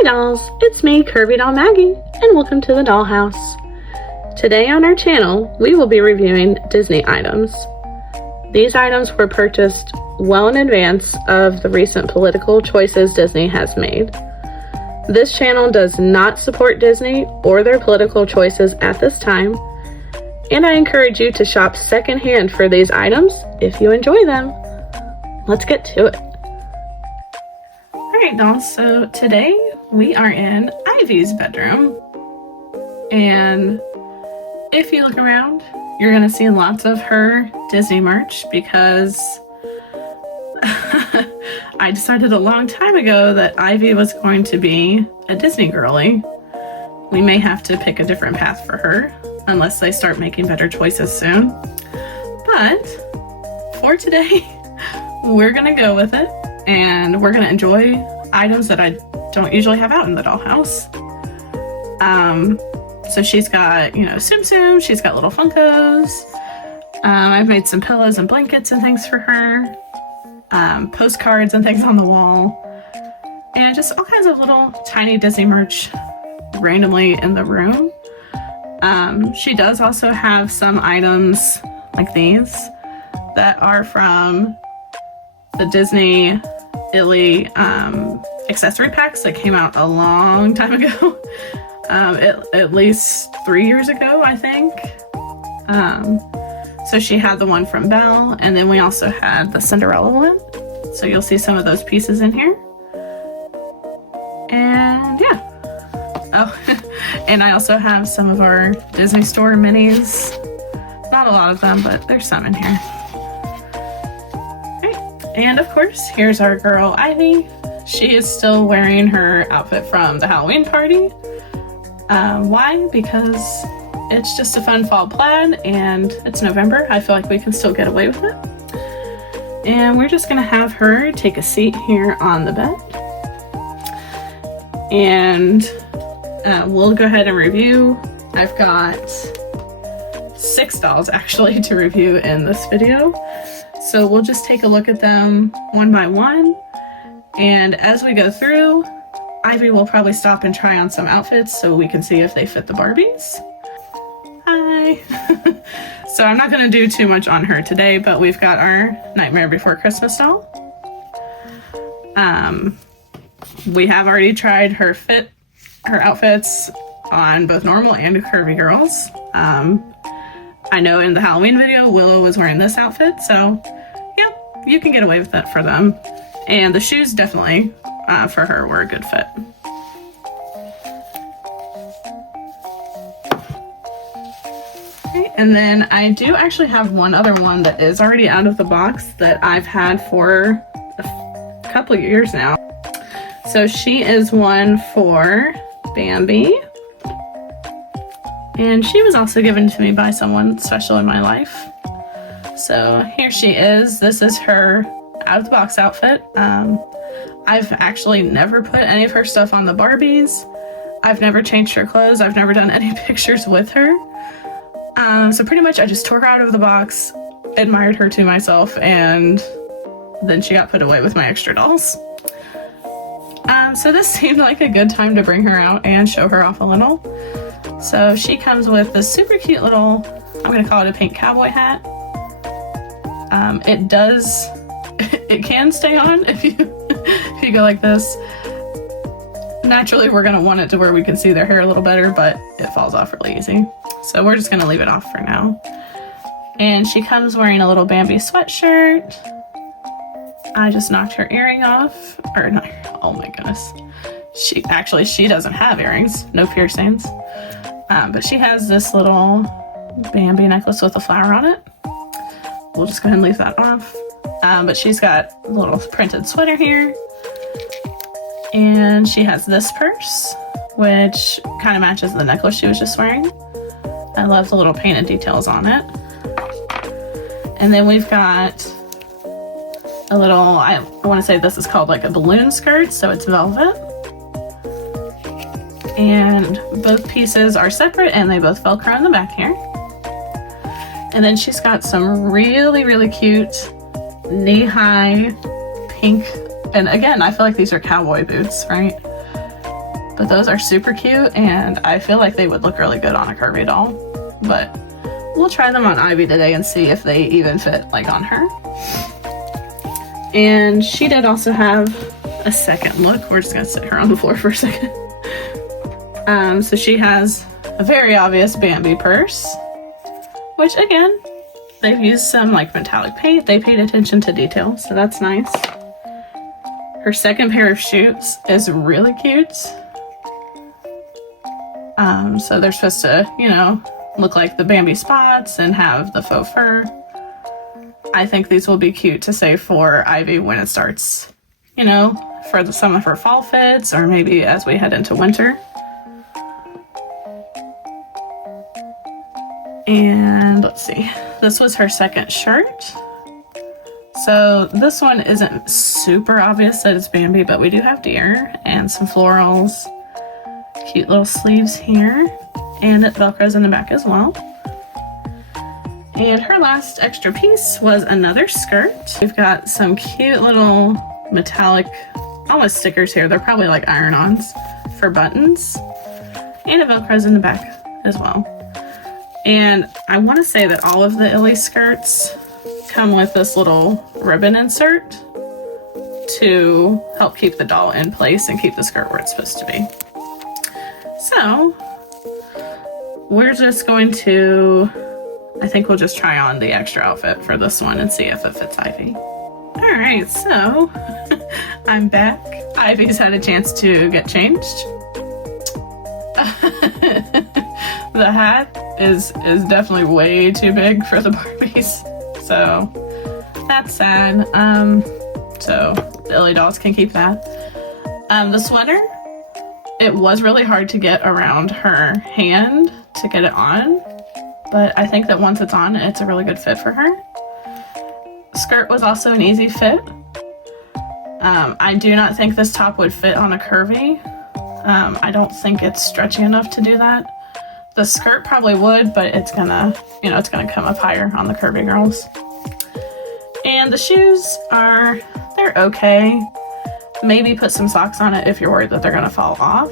Hi dolls, it's me, Curvy Doll Maggie, and welcome to the Dollhouse. Today on our channel, we will be reviewing Disney items. These items were purchased well in advance of the recent political choices Disney has made. This channel does not support Disney or their political choices at this time, and I encourage you to shop secondhand for these items if you enjoy them. Let's get to it. Alright dolls, so today we are in Ivy's bedroom, and if you look around, you're going to see lots of her Disney merch because I decided a long time ago that Ivy was going to be a Disney girly. We may have to pick a different path for her unless they start making better choices soon. But for today, we're going to go with it and we're going to enjoy items that I don't usually have out in the dollhouse. So she's got, Tsum Tsum, she's got little Funkos. I've made some pillows and blankets and things for her. Postcards and things on the wall. And just all kinds of little tiny Disney merch randomly in the room. She does also have some items like these that are from the Disney ILY accessory packs that came out a long time ago. At least 3 years ago, I think. So she had the one from Belle, and then we also had the Cinderella one. So you'll see some of those pieces in here. And yeah. Oh, and I also have some of our Disney Store minis. Not a lot of them, but there's some in here. Right. And of course, here's our girl Ivy. She is still wearing her outfit from the Halloween party. Why? Because it's just a fun fall plaid and it's November. I feel like we can still get away with it. And we're just gonna have her take a seat here on the bed. And we'll go ahead and review. I've got 6 dolls actually to review in this video. So we'll just take a look at them one by one. And as we go through, Ivy will probably stop and try on some outfits so we can see if they fit the Barbies. Hi! So I'm not going to do too much on her today, but we've got our Nightmare Before Christmas doll. We have already tried her outfits on both normal and curvy girls. I know in the Halloween video, Willow was wearing this outfit, so yeah, you can get away with that for them. And the shoes definitely for her were a good fit. Okay, and then I do actually have one other one that is already out of the box that I've had for a couple of years now. So she is one for Bambi. And she was also given to me by someone special in my life. So here she is. This is her out of the box outfit. I've actually never put any of her stuff on the Barbies. I've never changed her clothes. I've never done any pictures with her. So pretty much I just tore her out of the box, admired her to myself, and then she got put away with my extra dolls. So this seemed like a good time to bring her out and show her off a little. So she comes with this super cute little, I'm going to call it a pink cowboy hat. It can stay on if you go like this. Naturally, we're going to want it to where we can see their hair a little better, but it falls off really easy. So we're just going to leave it off for now. And she comes wearing a little Bambi sweatshirt. I just knocked her earring off. Or not, oh my goodness. She doesn't have earrings, no piercings. But she has this little Bambi necklace with a flower on it. We'll just go ahead and leave that off. But she's got a little printed sweater here. And she has this purse, which kind of matches the necklace she was just wearing. I love the little painted details on it. And then we've got a little, I want to say this is called like a balloon skirt, so it's velvet. And both pieces are separate and they both Velcro in the back here. And then she's got some really, really cute knee-high pink, and again, I feel like these are cowboy boots, right? But those are super cute, and I feel like they would look really good on a curvy doll. But we'll try them on Ivy today and see if they even fit like on her. And she did also have a second look. We're just gonna sit her on the floor for a second. So she has a very obvious Bambi purse, which again, they've used some like metallic paint. They paid attention to detail, so that's nice. Her second pair of shoes is really cute. So they're supposed to, you know, look like the Bambi spots and have the faux fur. I think these will be cute to save for Ivy when it starts, you know, for some of her fall fits, or maybe as we head into winter. And let's see, this was her second shirt. So this one isn't super obvious that it's Bambi, but we do have deer and some florals, cute little sleeves here, and it velcros in the back as well. And her last extra piece was another skirt. We've got some cute little metallic, almost stickers here. They're probably like iron-ons for buttons, and it velcros in the back as well. And I want to say that all of the ILY skirts come with this little ribbon insert to help keep the doll in place and keep the skirt where it's supposed to be. So we're just going to, I think we'll just try on the extra outfit for this one and see if it fits Ivy. All right, so I'm back. Ivy's had a chance to get changed. The hat is definitely way too big for the Barbies, so that's sad. So the ILY dolls can keep that. The sweater, it was really hard to get around her hand to get it on, but I think that once it's on, it's a really good fit for her. Skirt was also an easy fit. I do not think this top would fit on a curvy. I don't think it's stretchy enough to do that. The skirt probably would, but it's gonna, you know, it's gonna come up higher on the curvy girls. And the shoes they're okay. Maybe put some socks on it if you're worried that they're gonna fall off.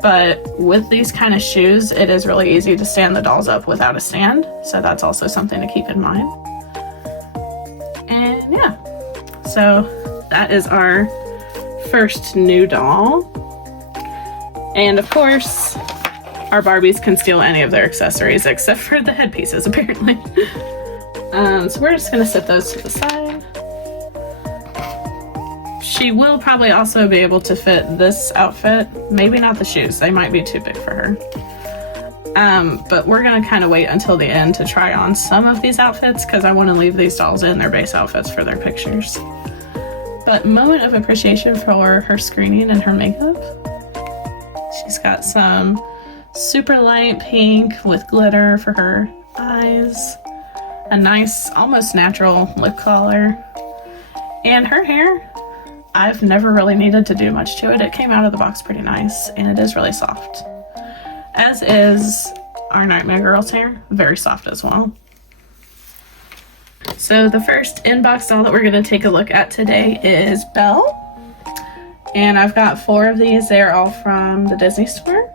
But with these kind of shoes, it is really easy to stand the dolls up without a stand. So that's also something to keep in mind. And yeah, so that is our first new doll. And of course, our Barbies can steal any of their accessories except for the headpieces, apparently. So we're just gonna set those to the side. She will probably also be able to fit this outfit. Maybe not the shoes, they might be too big for her. But we're gonna kind of wait until the end to try on some of these outfits because I want to leave these dolls in their base outfits for their pictures. But moment of appreciation for her screening and her makeup. She's got some super light pink with glitter for her eyes, a nice, almost natural lip color, and her hair, I've never really needed to do much to it. It came out of the box pretty nice, and it is really soft. As is our Nightmare Girl's hair, very soft as well. So the first in-box doll that we're going to take a look at today is Belle. And I've got 4 of these. They're all from the Disney store.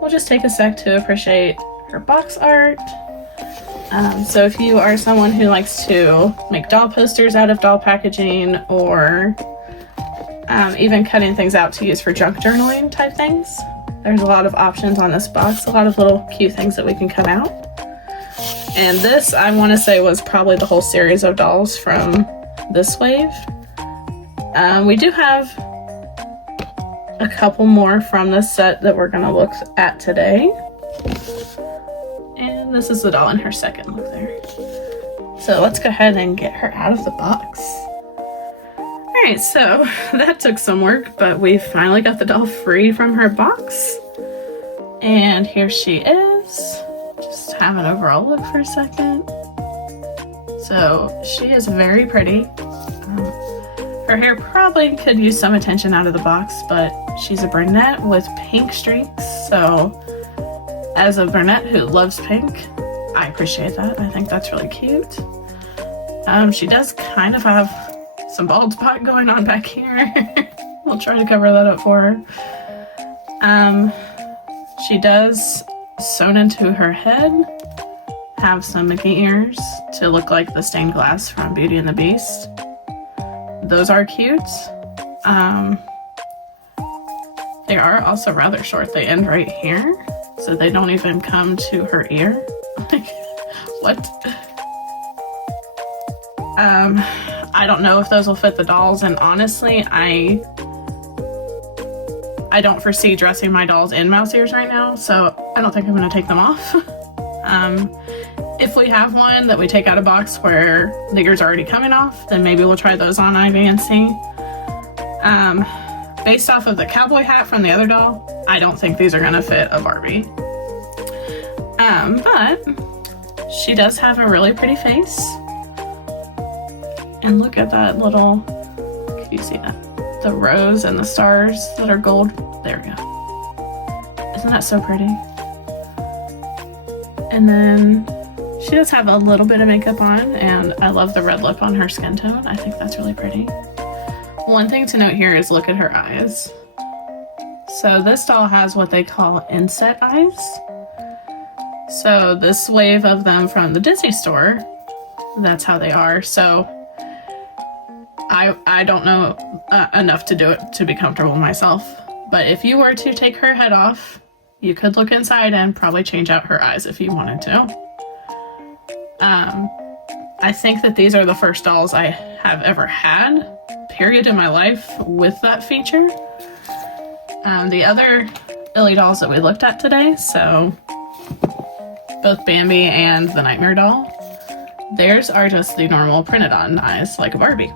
We'll just take a sec to appreciate her box art. So if you are someone who likes to make doll posters out of doll packaging, or even cutting things out to use for junk journaling type things, there's a lot of options on this box, a lot of little cute things that we can cut out. And this, I want to say, was probably the whole series of dolls from this wave. We do have a couple more from this set that we're going to look at today. And this is the doll in her second look there. So let's go ahead and get her out of the box. Alright, so that took some work, but we finally got the doll free from her box. And here she is. Just have an overall look for a second. So she is very pretty. Her hair probably could use some attention out of the box, but she's a brunette with pink streaks, so as a brunette who loves pink, I appreciate that. I think that's really cute. She does kind of have some bald spot going on back here. A I'll try to cover that up for her. She does, sewn into her head, have some Mickey ears to look like the stained glass from Beauty and the Beast. Those are cute. They are also rather short. They end right here, so they don't even come to her ear. Like, what? I don't know if those will fit the dolls, and honestly, I don't foresee dressing my dolls in mouse ears right now, so I don't think I'm going to take them off. If we have one that we take out of box where the ears are already coming off, then maybe we'll try those on Ivy and see. Based off of the cowboy hat from the other doll, I don't think these are going to fit a Barbie. But she does have a really pretty face. And look at that little, can you see that? The rose and the stars that are gold. There we go. Isn't that so pretty? And then she does have a little bit of makeup on, and I love the red lip on her skin tone. I think that's really pretty. One thing to note here is look at her eyes. So this doll has what they call inset eyes. So this wave of them from the Disney store, that's how they are. So I don't know enough to do it to be comfortable myself. But if you were to take her head off, you could look inside and probably change out her eyes if you wanted to. I think that these are the first dolls I have ever had, period, in my life with that feature. The other ILY dolls that we looked at today, so both Bambi and the Nightmare doll, theirs are just the normal printed on eyes like a Barbie.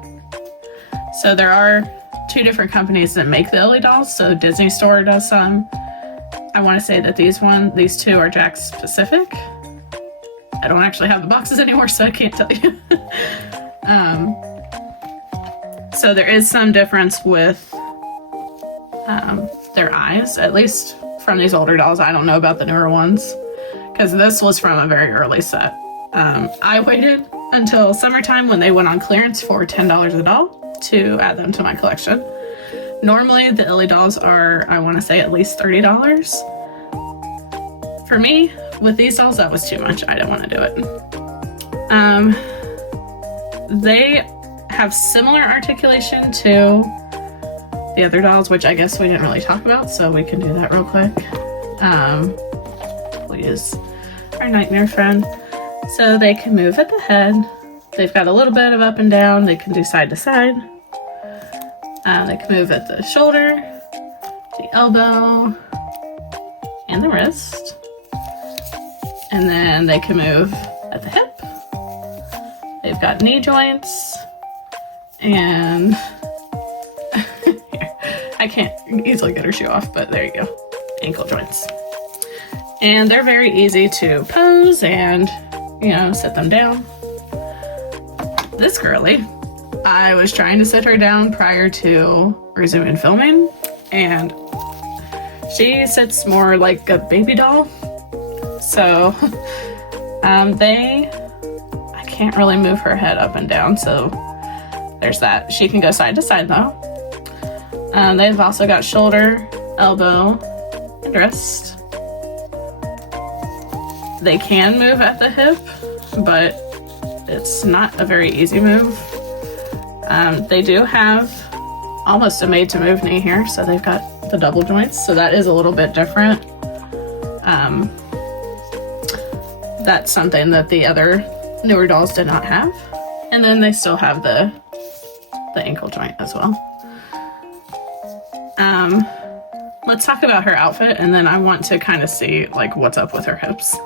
So there are two different companies that make the ILY dolls. So Disney Store does some. I want to say that these two are Jakks Pacific. I don't actually have the boxes anymore, so I can't tell you. So there is some difference with their eyes, at least from these older dolls. I don't know about the newer ones, because this was from a very early set. I waited until summertime when they went on clearance for $10 a doll to add them to my collection. Normally the ILY dolls are, I want to say, at least $30. For me, with these dolls, that was too much. I didn't want to do it. They have similar articulation to the other dolls, which I guess we didn't really talk about, so we can do that real quick. We'll use our Nightmare friend. So they can move at the head. They've got a little bit of up and down. They can do side to side. They can move at the shoulder, the elbow, and the wrist. And then they can move at the hip. They've got knee joints. And I can't easily get her shoe off, but there you go. Ankle joints. And they're very easy to pose and, you know, sit them down. This girly, I was trying to sit her down prior to resuming filming, and she sits more like a baby doll. So I can't really move her head up and down, so there's that. She can go side to side though. They've also got shoulder, elbow, and wrist. They can move at the hip, but it's not a very easy move. They do have almost a made to move knee here, so they've got the double joints, so that is a little bit different. That's something that the other newer dolls did not have. And then they still have the ankle joint as well. Let's talk about her outfit, and then I want to kind of see like what's up with her hips.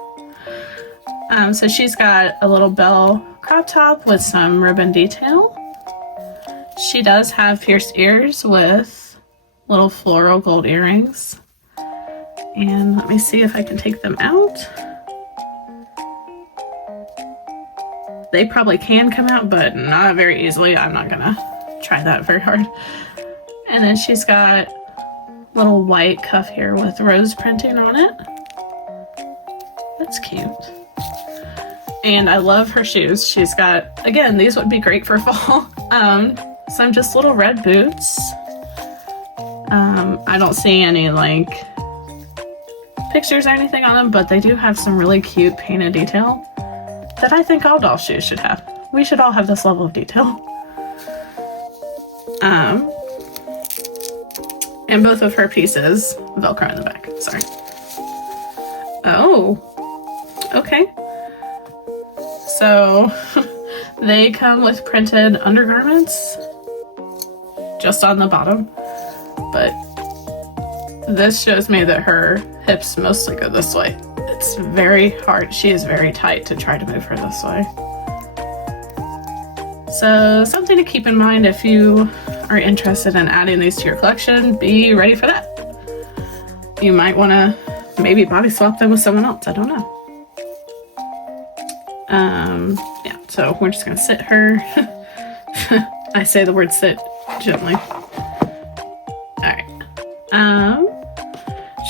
So she's got a little bell crop top with some ribbon detail. She does have pierced ears with little floral gold earrings. And let me see if I can take them out. They probably can come out, but not very easily. I'm not gonna try that very hard. And then she's got a little white cuff here with rose printing on it. That's cute. And I love her shoes. She's got, again, these would be great for fall. Some just little red boots. I don't see any like pictures or anything on them, but they do have some really cute painted detail that I think all doll shoes should have. We should all have this level of detail. And both of her pieces Velcro in the back. Sorry. Oh, okay. So they come with printed undergarments just on the bottom, but this shows me that her hips mostly go this way. It's very hard. She is very tight to try to move her this way. So something to keep in mind if you are interested in adding these to your collection, be ready for that. You might want to maybe body swap them with someone else. I don't know. Yeah, so we're just gonna sit her. I say the word sit gently. All right.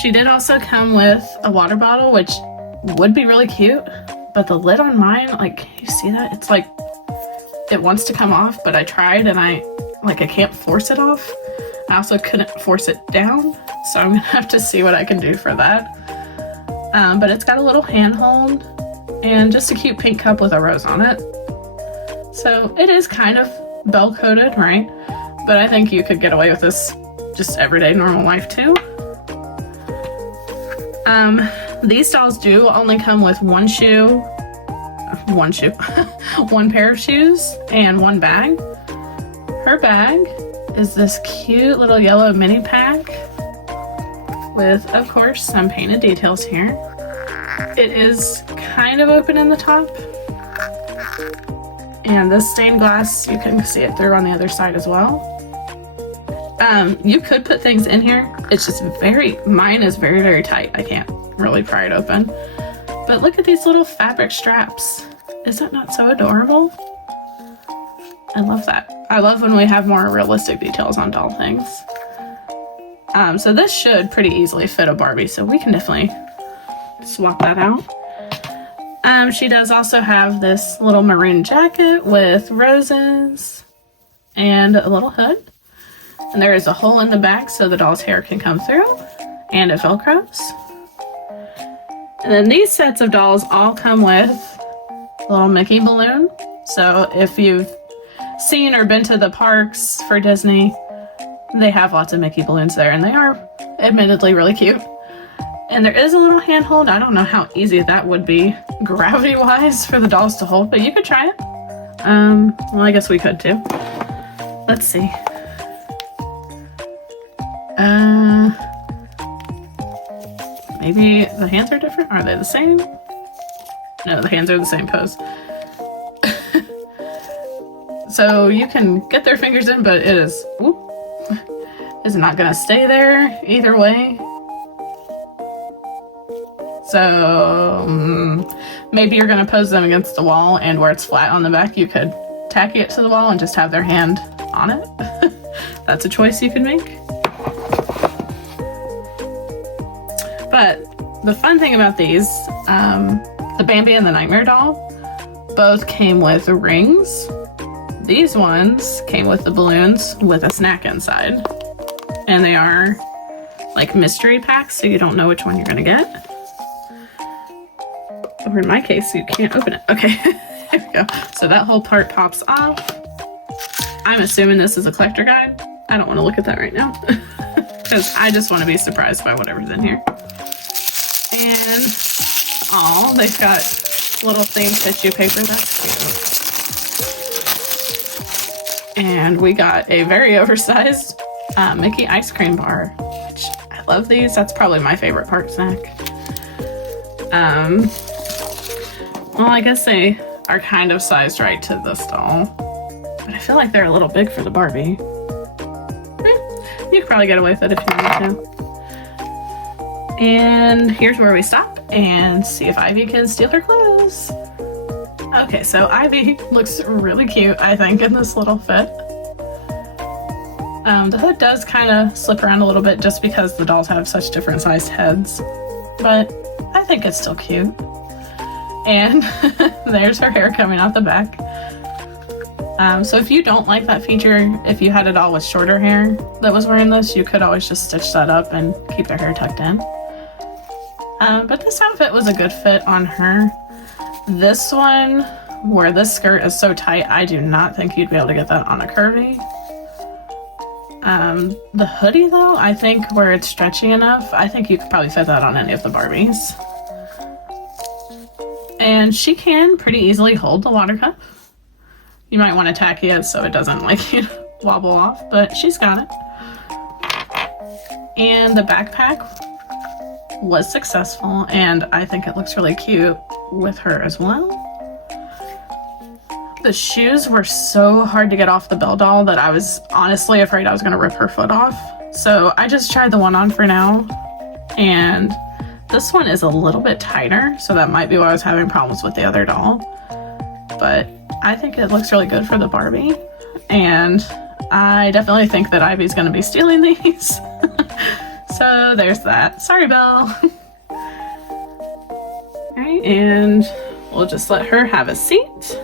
She did also come with a water bottle, which would be really cute, but the lid on mine, like, can you see that? It's like, it wants to come off, but I tried and I can't force it off. I also couldn't force it down, so I'm gonna have to see what I can do for that. But it's got a little handhold and just a cute pink cup with a rose on it. So it is kind of bell coated, right? But I think you could get away with this just everyday normal life too. These dolls do only come with one pair of shoes and one bag. Her bag is this cute little yellow mini pack with, of course, some painted details here. It is kind of open in the top, and this stained glass, you can see it through on the other side as well. You could put things in here. It's just mine is very, very tight. I can't really pry it open. But look at these little fabric straps. Is that not so adorable? I love that. I love when we have more realistic details on doll things. So this should pretty easily fit a Barbie, so we can definitely swap that out. She does also have this little maroon jacket with roses and a little hood. And there is a hole in the back so the doll's hair can come through, and it velcros. And then these sets of dolls all come with a little Mickey balloon. So if you've seen or been to the parks for Disney, they have lots of Mickey balloons there, and they are admittedly really cute. And there is a little handhold. I don't know how easy that would be gravity-wise for the dolls to hold, but you could try it. Well, I guess we could too. Let's see. Maybe the hands are different? Are they the same? No, the hands are the same pose. So you can get their fingers in, but it is not gonna stay there either way. So maybe you're gonna pose them against the wall, and where it's flat on the back, you could tack it to the wall and just have their hand on it. That's a choice you can make. But the fun thing about these, the Bambi and the Nightmare doll, both came with rings. These ones came with the balloons with a snack inside. And they are like mystery packs, so you don't know which one you're gonna get. Or in my case, you can't open it. Okay, there we go. So that whole part pops off. I'm assuming this is a collector guide. I don't want to look at that right now because I just want to be surprised by whatever's in here. And they've got little themed tissue paper. That's cute. And we got a very oversized Mickey ice cream bar, which I love these. That's probably my favorite park snack. Well, I guess they are kind of sized right to this doll, but I feel like they're a little big for the Barbie. You could probably get away with it if you wanted to. And here's where we stop and see if Ivy can steal her clothes. Okay, so Ivy looks really cute, I think, in this little fit. The hood does kind of slip around a little bit just because the dolls have such different sized heads, but I think it's still cute. And there's her hair coming out the back. So if you don't like that feature, if you had it all with shorter hair that was wearing this, you could always just stitch that up and keep their hair tucked in. But this outfit was a good fit on her. This one, where this skirt is so tight, I do not think you'd be able to get that on a curvy. The hoodie though, I think where it's stretchy enough, I think you could probably fit that on any of the Barbies. And she can pretty easily hold the water cup. You might want to tacky it so it doesn't like wobble off, but she's got it. And the backpack was successful, and I think it looks really cute with her as well. The shoes were so hard to get off the Belle doll that I was honestly afraid I was going to rip her foot off. So I just tried the one on for now, and this one is a little bit tighter, so that might be why I was having problems with the other doll. But I think it looks really good for the Barbie, and I definitely think that Ivy's going to be stealing these. So there's that. Sorry, Belle. Alright, and we'll just let her have a seat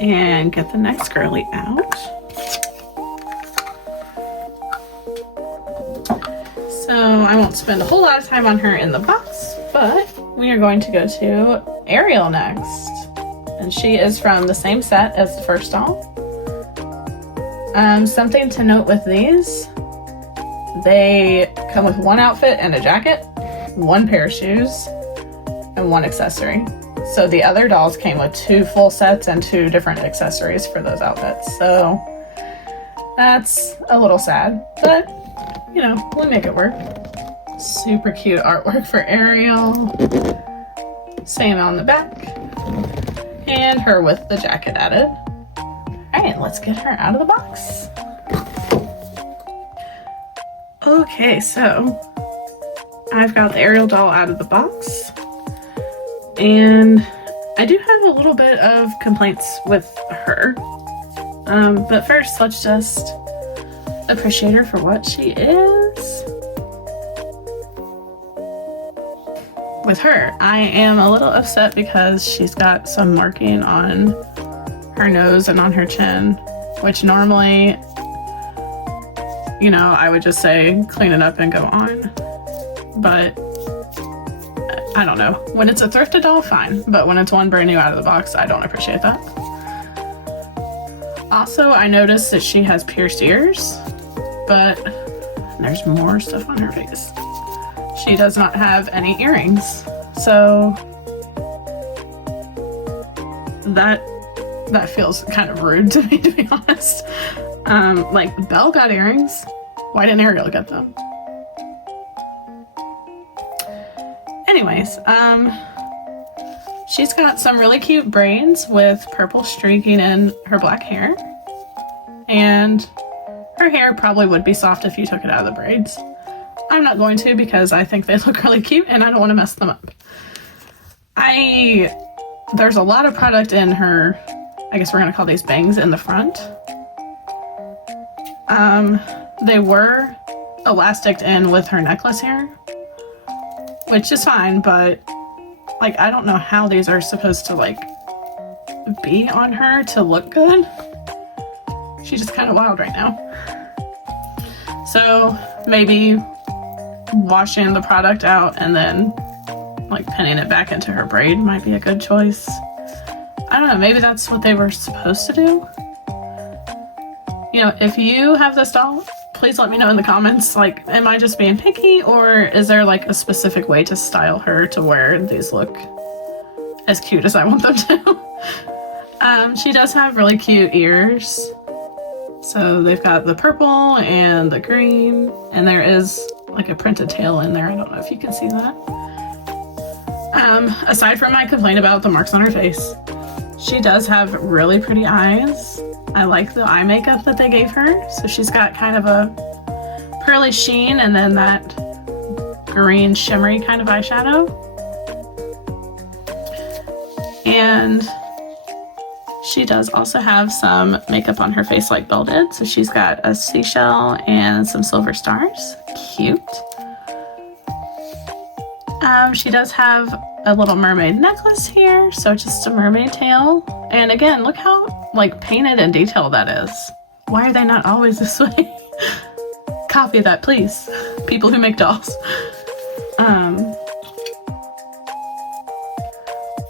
and get the next girly out. So I won't spend a whole lot of time on her in the box, but we are going to go to Ariel next. And she is from the same set as the first doll. Something to note with these, they come with one outfit and a jacket, one pair of shoes, and one accessory. So the other dolls came with 2 full sets and 2 different accessories for those outfits. So that's a little sad, but you know, we'll make it work. Super cute artwork for Ariel. Same on the back. And her with the jacket added. Alright, let's get her out of the box. Okay, so I've got the Ariel doll out of the box. And I do have a little bit of complaints with her. But first, let's just appreciate her for what she is. With her, I am a little upset because she's got some marking on her nose and on her chin, which normally, you know, I would just say clean it up and go on. But I don't know. When it's a thrifted doll, fine. But when it's one brand new out of the box, I don't appreciate that. Also, I noticed that she has pierced ears, but there's more stuff on her face. She does not have any earrings, so that feels kind of rude to me, to be honest. Like, Belle got earrings. Why didn't Ariel get them? Anyways, she's got some really cute braids with purple streaking in her black hair. And her hair probably would be soft if you took it out of the braids. I'm not going to because I think they look really cute and I don't want to mess them up. There's a lot of product in her, I guess we're going to call these bangs, in the front. They were elasticed in with her necklace here, which is fine, but like, I don't know how these are supposed to like be on her to look good. She's just kind of wild right now. So maybe washing the product out and then like pinning it back into her braid might be a good choice. I don't know, maybe that's what they were supposed to do. You know, if you have this doll, please let me know in the comments, like, am I just being picky, or is there like a specific way to style her to where these look as cute as I want them to? She does have really cute ears. So they've got the purple and the green, and there is like a printed tail in there. I don't know if you can see that. Aside from my complaint about the marks on her face, she does have really pretty eyes. I like the eye makeup that they gave her. So she's got kind of a pearly sheen and then that green shimmery kind of eyeshadow. And she does also have some makeup on her face like Belle did. So she's got a seashell and some silver stars. Cute. She does have a little mermaid necklace here. So just a mermaid tail. And again, look how like painted and detailed that is. Why are they not always this way? Copy that, please. People who make dolls.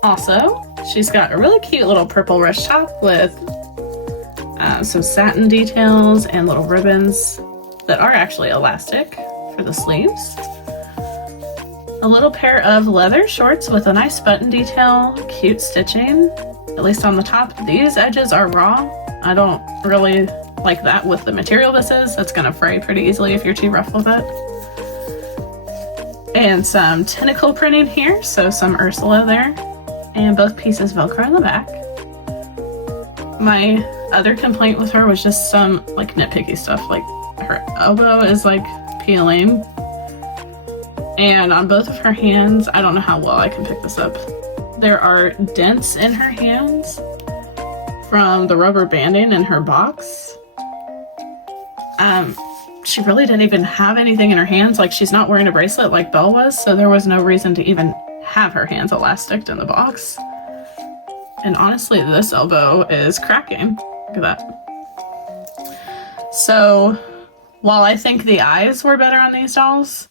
Also, she's got a really cute little purple rush top with some satin details and little ribbons that are actually elastic for the sleeves. A little pair of leather shorts with a nice button detail, cute stitching, at least on the top. These edges are raw. I don't really like that with the material this is. It's gonna fray pretty easily if you're too rough with it. And some tentacle printing here, so some Ursula there. And both pieces Velcro in the back. My other complaint with her was just some like nitpicky stuff, like her elbow is like peeling. And on both of her hands, I don't know how well I can pick this up. There are dents in her hands from the rubber banding in her box. She really didn't even have anything in her hands. Like, she's not wearing a bracelet like Belle was, so there was no reason to even have her hands elasticed in the box. And honestly, this elbow is cracking. Look at that. So, while I think the eyes were better on these dolls,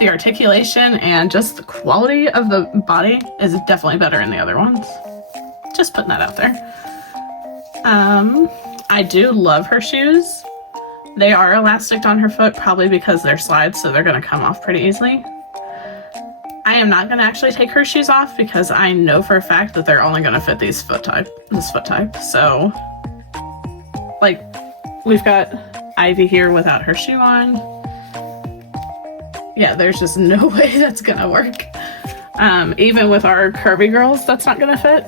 the articulation and just the quality of the body is definitely better in the other ones. Just putting that out there. I do love her shoes. They are elastic on her foot, probably because they're slides, so they're going to come off pretty easily. I am not going to actually take her shoes off because I know for a fact that they're only going to fit this foot type. So, like, we've got Ivy here without her shoe on. Yeah, there's just no way that's going to work. Even with our curvy girls, that's not going to fit.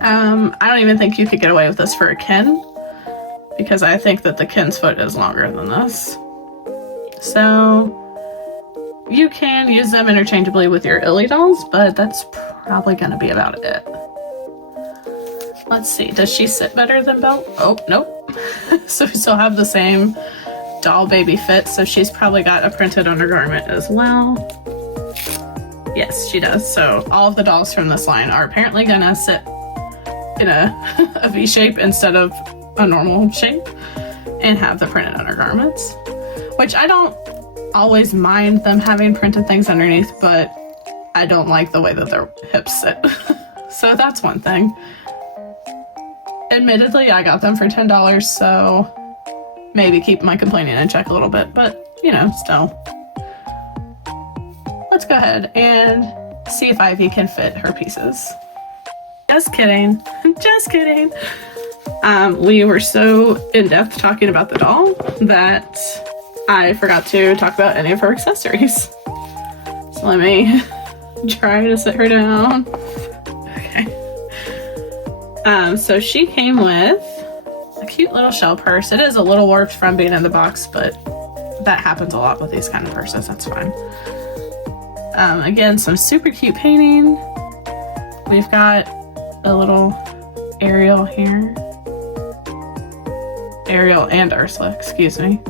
I don't even think you could get away with this for a Ken, because I think that the Ken's foot is longer than this. So you can use them interchangeably with your ILY dolls, but that's probably going to be about it. Let's see, does she sit better than Belle? Oh, nope. So we still have the same doll baby fit, so she's probably got a printed undergarment as well. Yes, she does. So all of the dolls from this line are apparently going to sit in a V shape instead of a normal shape and have the printed undergarments, which I don't always mind them having printed things underneath, but I don't like the way that their hips sit. So that's one thing. Admittedly, I got them for $10, so maybe keep my complaining in check a little bit, but you know, still. Let's go ahead and see if Ivy can fit her pieces. Just kidding. Just kidding. We were so in-depth talking about the doll that I forgot to talk about any of her accessories. So let me try to sit her down. Okay. So she came with a cute little shell purse. It is a little warped from being in the box, but that happens a lot with these kind of purses. That's fine. Again, some super cute painting. We've got a little Ariel here. Ariel and Ursula, excuse me.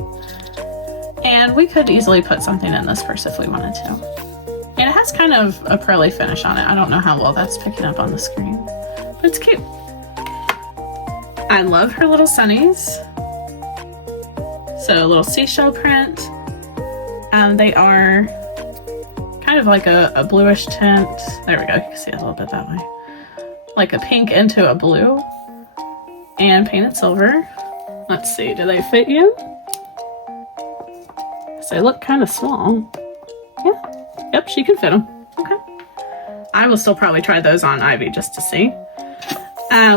And we could easily put something in this purse if we wanted to. And it has kind of a pearly finish on it. I don't know how well that's picking up on the screen, but it's cute. I love her little sunnies. So a little seashell print. They are kind of like a bluish tint. There we go, you can see it a little bit that way. Like a pink into a blue. And painted silver. Let's see, do they fit you? So they look kind of small. Yeah, yep, she can fit them. Okay. I will still probably try those on Ivy just to see.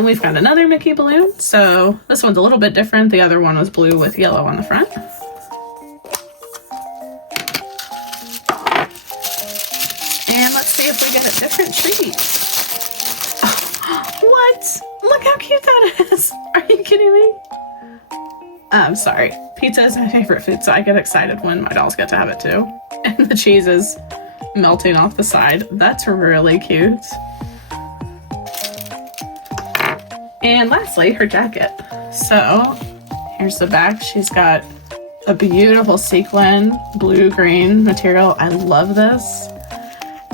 We've got another Mickey balloon. So this one's a little bit different. The other one was blue with yellow on the front. And let's see if we get a different treat. Oh, what? Look how cute that is. Are you kidding me? I'm sorry. Pizza is my favorite food, so I get excited when my dolls get to have it too. And the cheese is melting off the side. That's really cute. And lastly, her jacket. So here's the back. She's got a beautiful sequin blue-green material. I love this.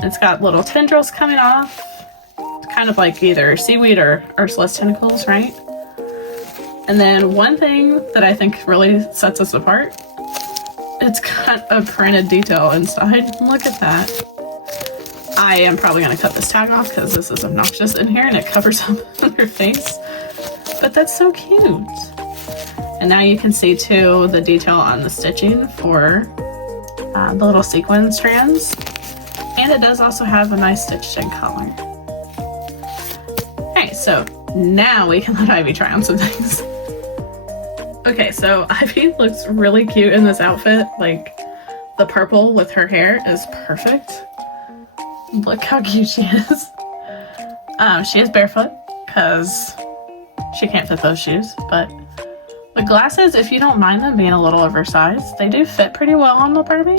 It's got little tendrils coming off. kind of like either seaweed or Ursula's tentacles, right? And then one thing that I think really sets us apart, it's got a printed detail inside. Look at that. I am probably going to cut this tag off because this is obnoxious in here and it covers up her face. But that's so cute. And now you can see too the detail on the stitching for the little sequin strands. And it does also have a nice stitched in color. Okay, so now we can let Ivy try on some things. Okay, so Ivy looks really cute in this outfit. Like, the purple with her hair is perfect. Look how cute she is. She is barefoot because she can't fit those shoes, but the glasses, if you don't mind them being a little oversized, they do fit pretty well on the Barbie.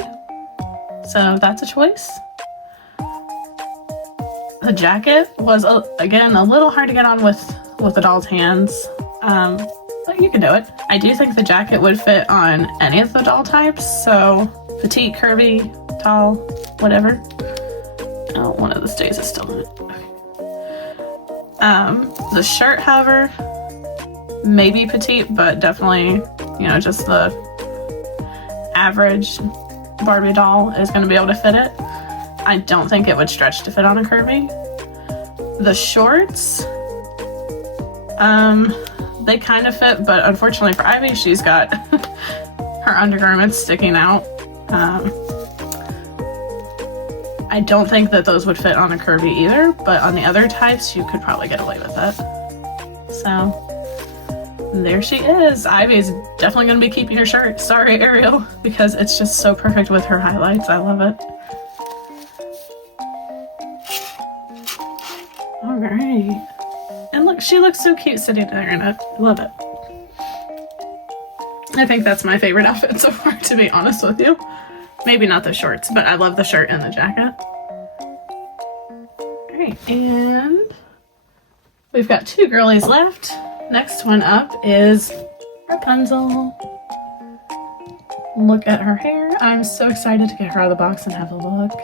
So that's a choice. The jacket was, again, a little hard to get on with the doll's hands, but you can do it. I do think the jacket would fit on any of the doll types, so petite, curvy, tall, whatever. Oh, one of the stays is still in it. Okay. The shirt, however, maybe petite, but definitely, you know, just the average Barbie doll is going to be able to fit it. I don't think it would stretch to fit on a curvy. The shorts, they kind of fit, but unfortunately for Ivy, she's got her undergarments sticking out. I don't think that those would fit on a curvy either, but on the other types, you could probably get away with it. So there she is. Ivy's definitely going to be keeping her shirt. Sorry, Ariel, because it's just so perfect with her highlights. I love it. Alright. And look, she looks so cute sitting there in it. Love it. I think that's my favorite outfit so far, to be honest with you. Maybe not the shorts, but I love the shirt and the jacket. Alright, and we've got two girlies left. Next one up is Rapunzel. Look at her hair. I'm so excited to get her out of the box and have a look.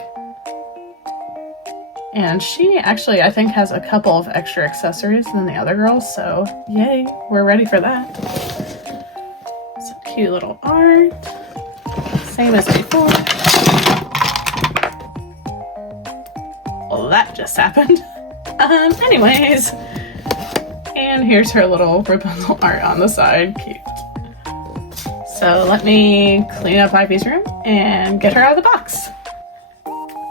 And she actually, I think, has a couple of extra accessories than the other girls, so yay, we're ready for that. Some cute little art. Same as before. Well, that just happened. Anyways. And here's her little Rapunzel art on the side. Cute. So let me clean up Ivy's room and get her out of the box.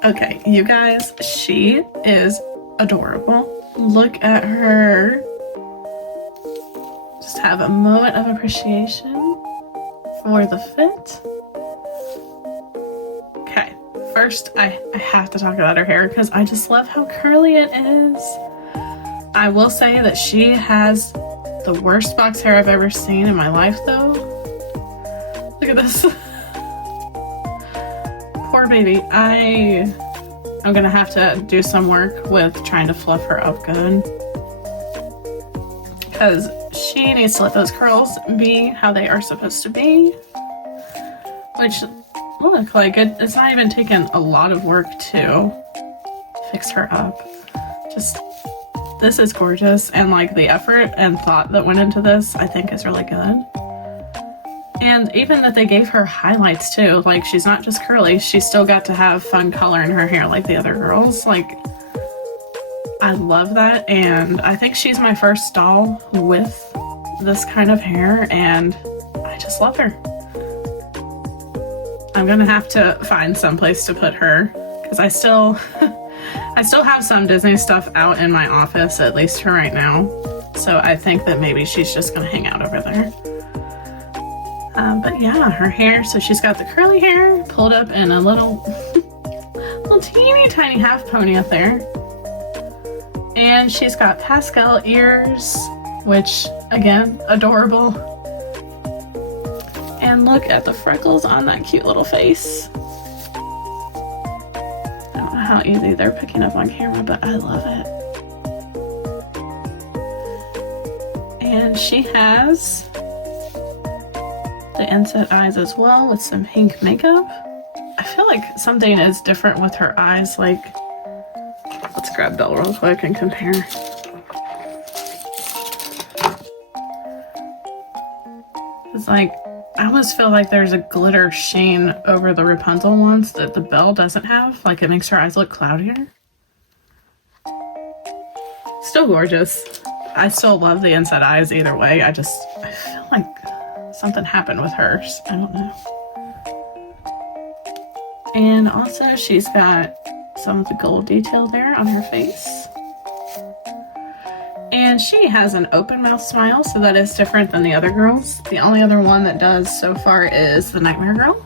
Okay, you guys, she is adorable. Look at her. Just have a moment of appreciation for the fit. Okay, first I have to talk about her hair because I just love how curly it is. I will say that she has the worst box hair I've ever seen in my life though. Look at this. Poor baby. I'm gonna have to do some work with trying to fluff her up good. Because she needs to let those curls be how they are supposed to be. Which, look, like it's not even taken a lot of work to fix her up. Just, this is gorgeous. And like the effort and thought that went into this, I think is really good. And even that they gave her highlights too. Like, she's not just curly, she still got to have fun color in her hair like the other girls. Like, I love that. And I think she's my first doll with this kind of hair, and I just love her. I'm gonna have to find some place to put her because I still have some Disney stuff out in my office, at least for right now. So I think that maybe she's just gonna hang out over there. But yeah, her hair, so she's got the curly hair pulled up in a little teeny tiny half pony up there. And she's got pastel ears, which, again, adorable. And look at the freckles on that cute little face. I don't know how easy they're picking up on camera, but I love it. And she has the inset eyes as well with some pink makeup. I feel like something is different with her eyes. Like, Let's grab Belle real quick and compare. It's like, I almost feel like there's a glitter sheen over the Rapunzel ones that the Belle doesn't have. Like, it makes her eyes look cloudier. Still gorgeous. I still love the inside eyes either way. I feel like something happened with hers. I don't know. And also she's got some of the gold detail there on her face. And she has an open mouth smile, so that is different than the other girls. The only other one that does so far is the Nightmare Girl.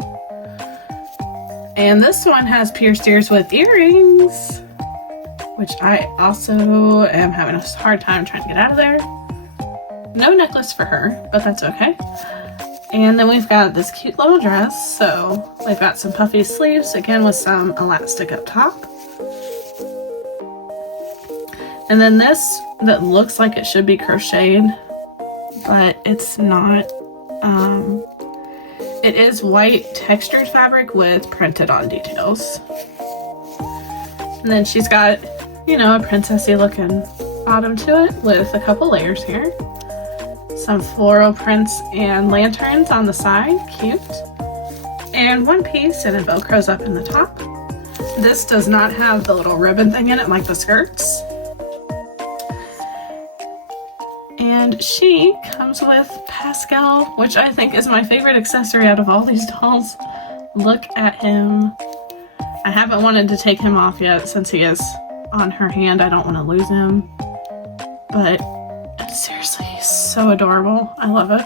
And this one has pierced ears with earrings, which I also am having a hard time trying to get out of there. No necklace for her, but that's okay. And then we've got this cute little dress. So we've got some puffy sleeves, again with some elastic up top. And then this that looks like it should be crocheted, but it's not. It is white textured fabric with printed on details. And then she's got, you know, a princessy looking bottom to it with a couple layers here. Some floral prints and lanterns on the side, cute. And one piece and it velcros up in the top. This does not have the little ribbon thing in it like the skirts. And she comes with Pascal, which I think is my favorite accessory out of all these dolls. Look at him. I haven't wanted to take him off yet since he is on her hand. I don't want to lose him. But seriously, he's so adorable. I love it.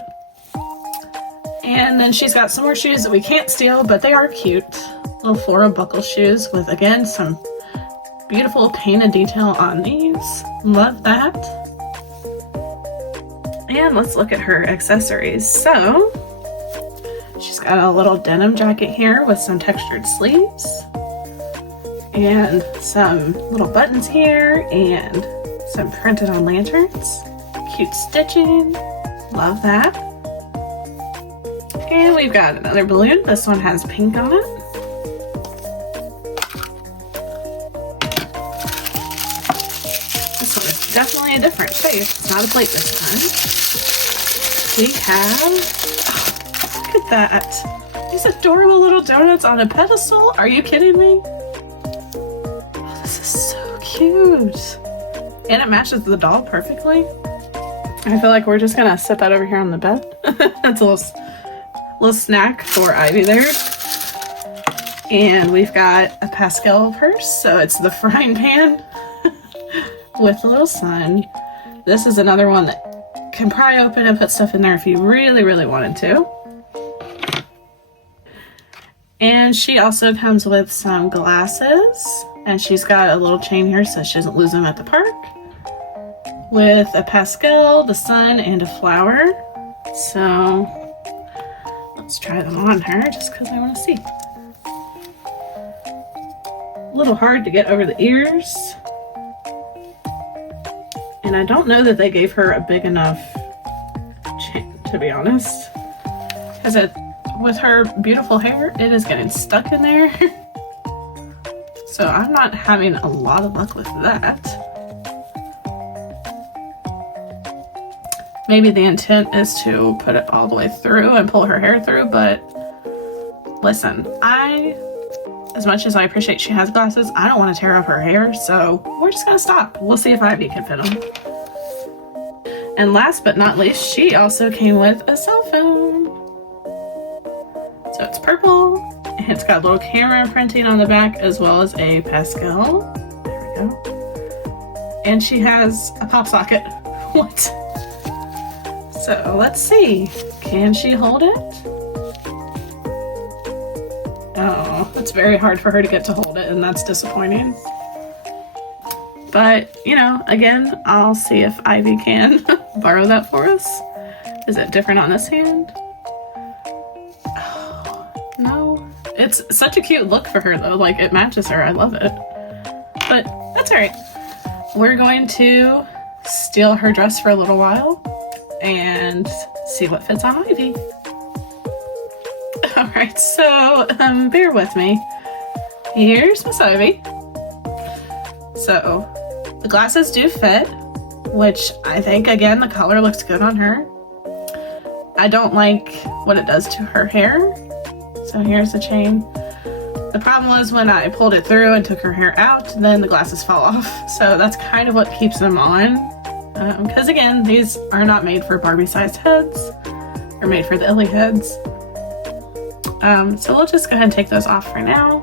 And then she's got some more shoes that we can't steal, but they are cute. Little floral buckle shoes with, again, some beautiful painted detail on these. Love that. And let's look at her accessories. So, she's got a little denim jacket here with some textured sleeves. And some little buttons here and some printed on lanterns. Cute stitching. Love that. And we've got another balloon. This one has pink on it. This one is definitely a different shape. It's not a plate this time. We have, oh, look at that. These adorable little donuts on a pedestal. Are you kidding me? Oh, this is so cute. And it matches the doll perfectly. I feel like we're just gonna set that over here on the bed. That's a little snack for Ivy there. And we've got a Pascal purse, so it's the frying pan with a little sun. This is another one that can pry open and put stuff in there if you really, really wanted to. And she also comes with some glasses, and she's got a little chain here so she doesn't lose them at the park. With a Pascal, the sun, and a flower. So let's try them on her just because I want to see. A little hard to get over the ears. And I don't know that they gave her a big enough chain, to be honest. Because with her beautiful hair, it is getting stuck in there. So I'm not having a lot of luck with that. Maybe the intent is to put it all the way through and pull her hair through, but listen, as much as I appreciate she has glasses, I don't want to tear up her hair, so we're just gonna stop. We'll see if Ivy can fit them. And last but not least, she also came with a cell phone. So it's purple, and it's got a little camera printing on the back as well as a Pascal. There we go. And she has a pop socket. What? So let's see. Can she hold it? Oh, it's very hard for her to get to hold it, and that's disappointing. But, you know, again, I'll see if Ivy can borrow that for us. Is it different on this hand? Oh, no. It's such a cute look for her, though. Like, it matches her. I love it. But that's all right. We're going to steal her dress for a little while and see what fits on Ivy. Alright, so bear with me. Here's Miss Ivy. So the glasses do fit, which I think, again, the color looks good on her. I don't like what it does to her hair. So here's the chain. The problem was when I pulled it through and took her hair out, then the glasses fell off. So that's kind of what keeps them on. Because again, these are not made for Barbie-sized heads. They're made for the ILY heads. So we'll just go ahead and take those off for now.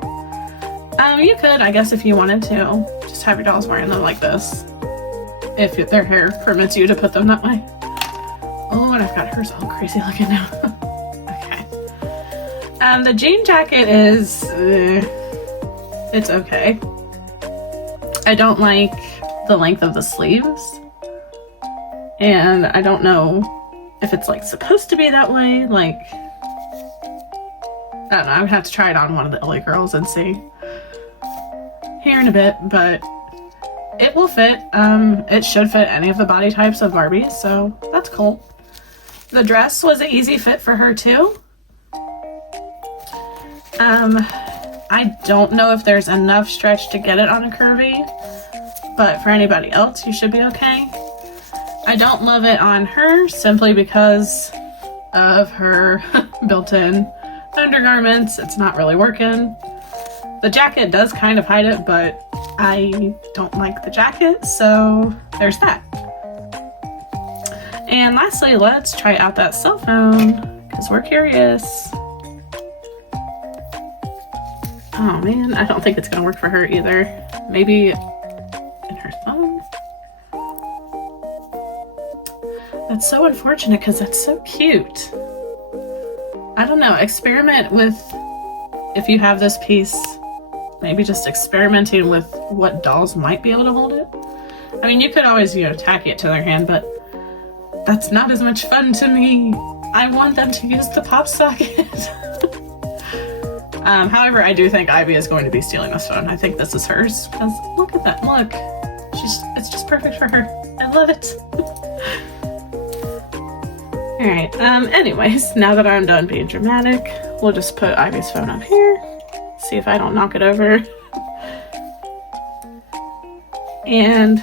You could, I guess, if you wanted to, just have your dolls wearing them like this. If their hair permits you to put them that way. Oh, and I've got hers all crazy looking now. Okay. The jean jacket is, it's okay. I don't like the length of the sleeves. And I don't know if it's like supposed to be that way. Like, I don't know, I would have to try it on one of the ILY girls and see here in a bit, but it will fit. It should fit any of the body types of Barbies, so that's cool. The dress was an easy fit for her too. I don't know if there's enough stretch to get it on a curvy, but for anybody else, you should be okay. I don't love it on her simply because of her built-in undergarments. It's not really working. The jacket does kind of hide it, but I don't like the jacket, so there's that. And lastly, let's try out that cell phone, because we're curious. Oh man, I don't think it's gonna work for her either. Maybe in her phone? That's so unfortunate, because that's so cute. I don't know, experiment with, if you have this piece, maybe just experimenting with what dolls might be able to hold it. I mean, you could always, tack it to their hand, but that's not as much fun to me. I want them to use the pop socket. However, I do think Ivy is going to be stealing this phone. I think this is hers, because look at that, look. It's just perfect for her. I love it. Alright, anyways, now that I'm done being dramatic, we'll just put Ivy's phone up here. See if I don't knock it over. And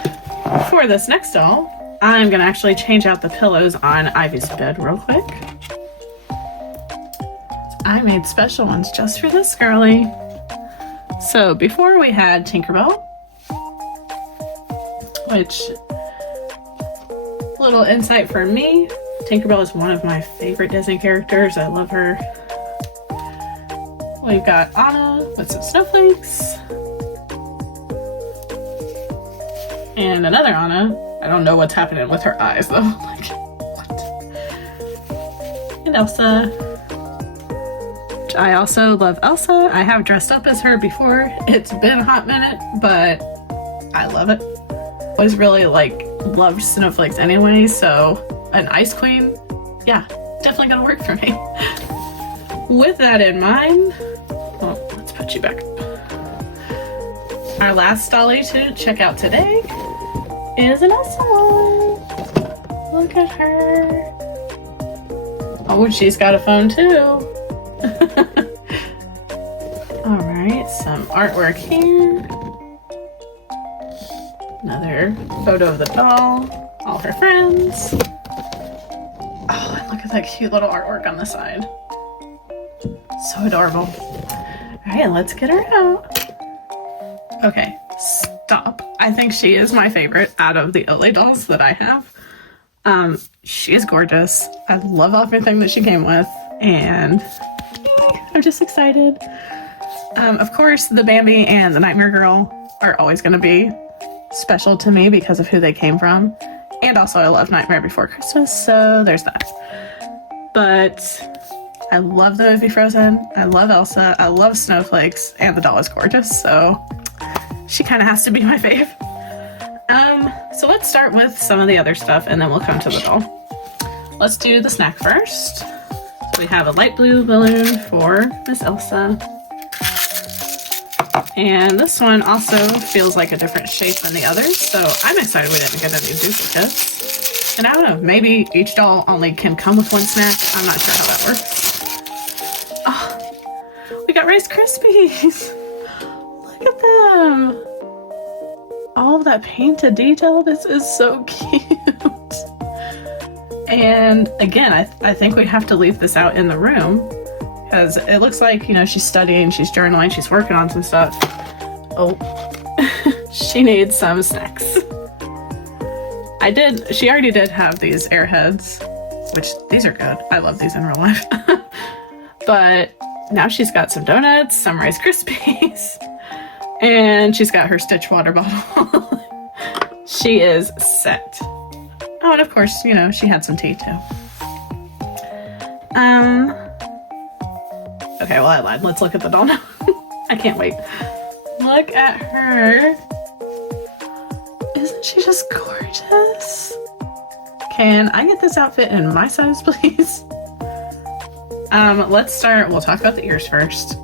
for this next doll, I'm gonna actually change out the pillows on Ivy's bed real quick. I made special ones just for this girly. So before we had Tinkerbell, which, little insight for me, Tinkerbell is one of my favorite Disney characters. I love her. We've got Anna with some snowflakes. And another Anna. I don't know what's happening with her eyes though. Like, what? And Elsa. I also love Elsa. I have dressed up as her before. It's been a hot minute, but I love it. I always really loved snowflakes anyway, so an ice queen, yeah, definitely gonna work for me. With that in mind, well, let's put you back up. Our last dolly to check out today is an Elsa one. Look at her. Oh, she's got a phone too. Alright, some artwork here. Another photo of the doll, all her friends. Oh, and look at that cute little artwork on the side. So adorable. Alright, let's get her out. Okay, stop. I think she is my favorite out of the ILY dolls that I have. She is gorgeous. I love everything that she came with, and I'm just excited. Of course, the Bambi and the Nightmare Girl are always going to be special to me because of who they came from. And also, I love Nightmare Before Christmas, so there's that. But I love the movie Frozen. I love Elsa. I love snowflakes, and the doll is gorgeous, so she kind of has to be my fave. So let's start with some of the other stuff, and then we'll come to the doll. Let's do the snack first. So we have a light blue balloon for Miss Elsa. And this one also feels like a different shape than the others, so I'm excited we didn't get any duplicates. And I don't know, maybe each doll only can come with one snack. I'm not sure how that works. Oh, we got Rice Krispies. Look at them. all of that painted detail. This is so cute. And again, I think we have to leave this out in the room because it looks like, you know, she's studying, she's journaling, she's working on some stuff. Oh, she needs some snacks. She already did have these Airheads, which these are good. I love these in real life. But now she's got some donuts, some Rice Krispies, and she's got her Stitch water bottle. She is set. Oh, and of course, you know, she had some tea too. Okay, well, I lied. Let's look at the doll now. I can't wait. Look at her. Isn't she just gorgeous? Can I get this outfit in my size, please? Let's start. We'll talk about the ears first.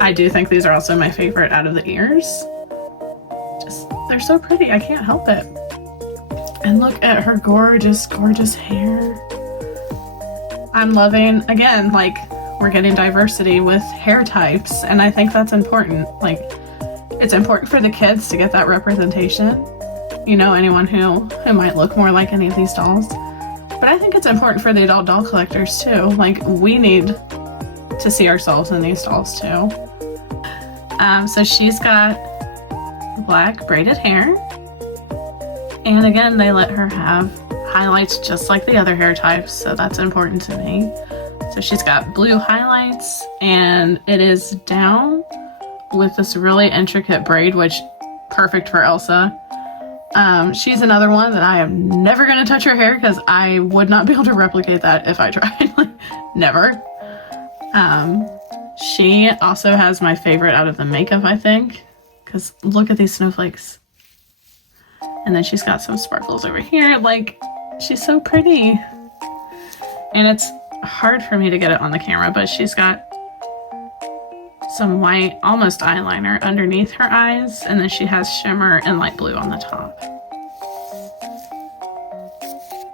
I do think these are also my favorite out of the ears. Just, they're so pretty. I can't help it. And look at her gorgeous, gorgeous hair. I'm loving, again, like, we're getting diversity with hair types, and I think that's important. Like, it's important for the kids to get that representation. You know, anyone who might look more like any of these dolls. But I think it's important for the adult doll collectors too. Like, we need to see ourselves in these dolls too. So she's got black braided hair. And again, they let her have highlights just like the other hair types, so that's important to me. So she's got blue highlights, and it is down with this really intricate braid, which perfect for Elsa. She's another one that I am never going to touch her hair because I would not be able to replicate that if I tried. Like, never. She also has my favorite out of the makeup, I think, because look at these snowflakes. And then she's got some sparkles over here. Like, she's so pretty. And it's hard for me to get it on the camera, but she's got some white, almost eyeliner underneath her eyes, and then she has shimmer and light blue on the top.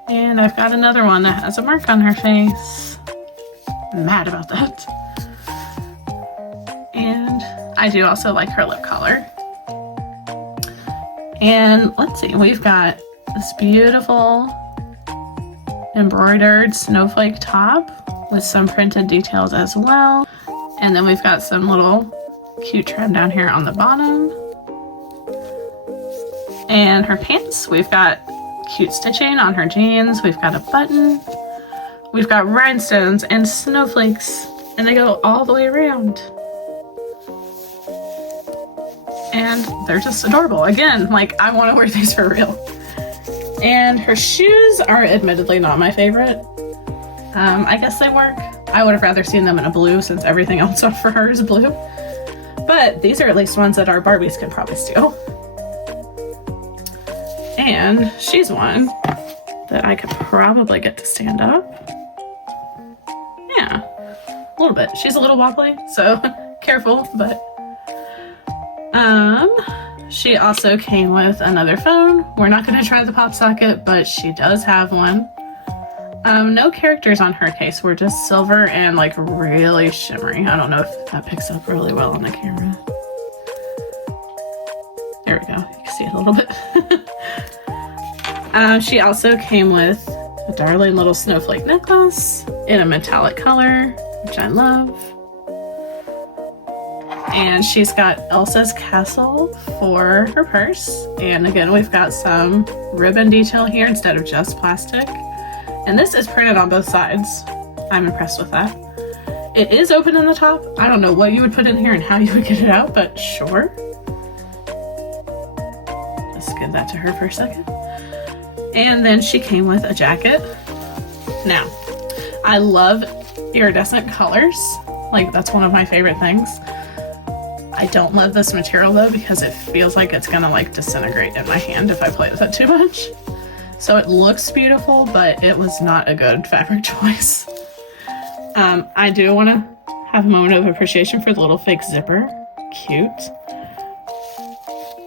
And I've got another one that has a mark on her face. I'm mad about that. And I do also like her lip color. And let's see, we've got this beautiful embroidered snowflake top with some printed details as well. And then we've got some little cute trim down here on the bottom. And her pants, we've got cute stitching on her jeans. We've got a button. We've got rhinestones and snowflakes, and they go all the way around. And they're just adorable. Again, like, I want to wear these for real. And her shoes are admittedly not my favorite. I guess they work. I would have rather seen them in a blue since everything else for her is blue. But these are at least ones that our Barbies can probably steal. And she's one that I could probably get to stand up. Yeah, a little bit. She's a little wobbly, so careful, but she also came with another phone. We're not going to try the pop socket, but she does have one. No characters on her case. We're just silver and like really shimmery. I don't know if that picks up really well on the camera. There we go. You can see it a little bit. She also came with a darling little snowflake necklace in a metallic color, which I love. And she's got Elsa's castle for her purse. And again, we've got some ribbon detail here instead of just plastic. And this is printed on both sides. I'm impressed with that. It is open in the top. I don't know what you would put in here and how you would get it out, but sure. Let's give that to her for a second. And then she came with a jacket. Now, I love iridescent colors. Like, that's one of my favorite things. I don't love this material though because it feels like it's gonna like disintegrate in my hand if I play with it too much. So it looks beautiful, but it was not a good fabric choice. I do want to have a moment of appreciation for the little fake zipper. Cute.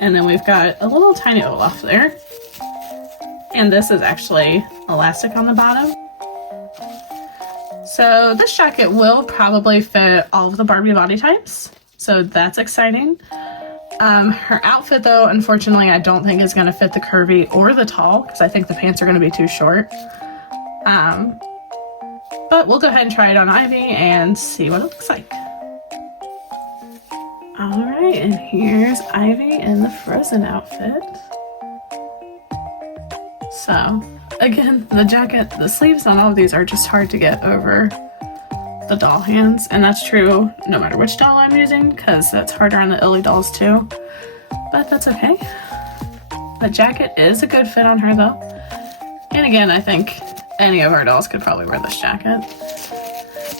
And then we've got a little tiny Olaf there. And this is actually elastic on the bottom. So this jacket will probably fit all of the Barbie body types. So that's exciting. Her outfit, though, unfortunately, I don't think is going to fit the curvy or the tall, because I think the pants are going to be too short. But we'll go ahead and try it on Ivy and see what it looks like. Alright, and here's Ivy in the Frozen outfit. So, again, the jacket, the sleeves on all of these are just hard to get over the doll hands, and that's true no matter which doll I'm using, because that's harder on the ILY dolls too, but that's okay. The jacket is a good fit on her though, and again, I think any of our dolls could probably wear this jacket.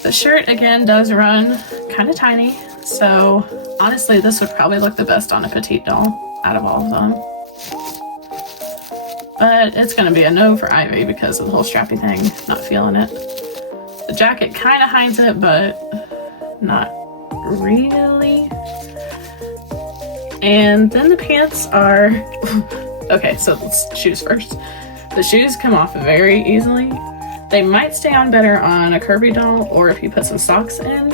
The shirt again does run kind of tiny, so honestly this would probably look the best on a petite doll out of all of them. But it's going to be a no for Ivy because of the whole strappy thing, not feeling it. The jacket kind of hides it, but not really. And then the pants are... Okay, so let's shoes first. The shoes come off very easily. They might stay on better on a curvy doll or if you put some socks in.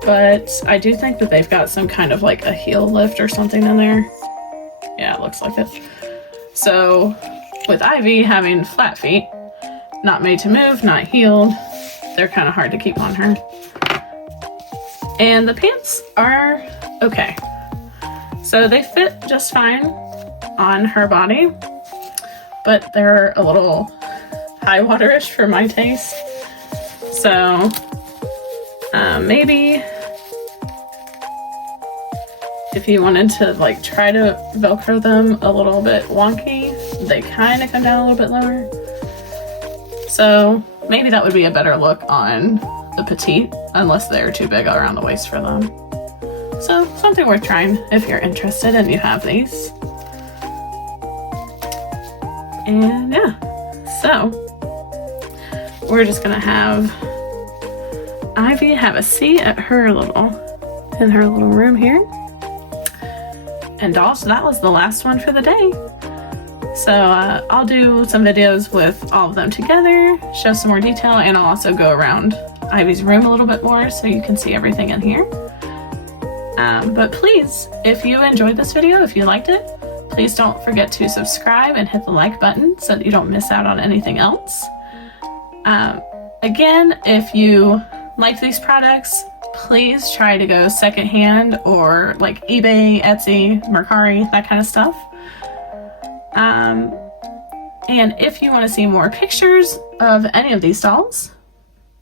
But I do think that they've got some kind of like a heel lift or something in there. Yeah, it looks like it. So with Ivy having flat feet, not made to move, not heeled, they're kind of hard to keep on her. And the pants are okay. So they fit just fine on her body, but they're a little high water-ish for my taste. So maybe if you wanted to like try to Velcro them a little bit wonky, they kind of come down a little bit lower. So maybe that would be a better look on the petite, unless they're too big around the waist for them. So something worth trying if you're interested and you have these. And yeah, so we're just gonna have Ivy have a seat at her in her little room here. And dolls, that was the last one for the day. So I'll do some videos with all of them together, show some more detail, and I'll also go around Ivy's room a little bit more so you can see everything in here. But please, if you enjoyed this video, if you liked it, please don't forget to subscribe and hit the like button so that you don't miss out on anything else. Again, if you like these products, please try to go secondhand or like eBay, Etsy, Mercari, that kind of stuff. And if you want to see more pictures of any of these dolls,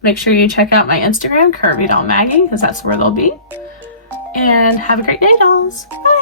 make sure you check out my Instagram, Curvy Doll Maggie, because that's where they'll be. And have a great day, dolls. Bye!